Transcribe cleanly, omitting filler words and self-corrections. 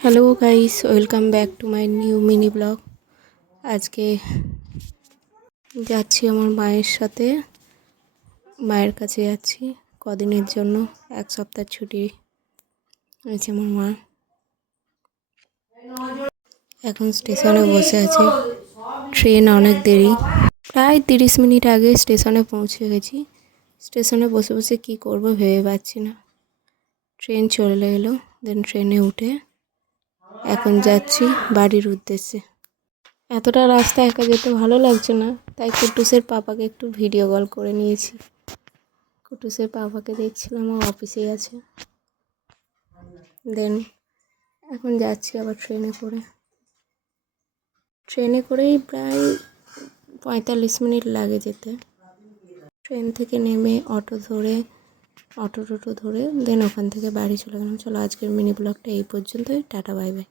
Hello guys, welcome back to my new mini blog. আজকে যাচ্ছি আমার মায়ের সাথে, মায়ের কাছে যাচ্ছি কদিনের জন্য। 1 সপ্তাহ ছুটি হয়েছে আমার মা। এখন স্টেশনে বসে আছে, ট্রেন অনেক দেরি, প্রায় 30 মিনিট আগে স্টেশনে পৌঁছে গেছি। স্টেশনে বসে বসে কি করব ভেবে পাচ্ছি না। ট্রেন চলে এলো, দেন ট্রেনে উঠে এখন যাচ্ছি বাড়ির উদ্দেশ্যে। এতটা রাস্তা একা যেতে ভালো লাগছে না, তাই কুটুসের পাপাকে একটু ভিডিও কল করে নিয়েছি। কুটুসের পাপাকে দেখছিলাম, ও অফিসেই আছে। দেন এখন যাচ্ছি আবার ট্রেনে করেই প্রায় 45 মিনিট লাগে যেতে। ট্রেন থেকে নেমে অটো টোটো ধরে দেন ওখান থেকে বাড়ি চলে গেলাম। চলো, আজকের মিনি ব্লগটা এই পর্যন্তই। Tata, bye bye.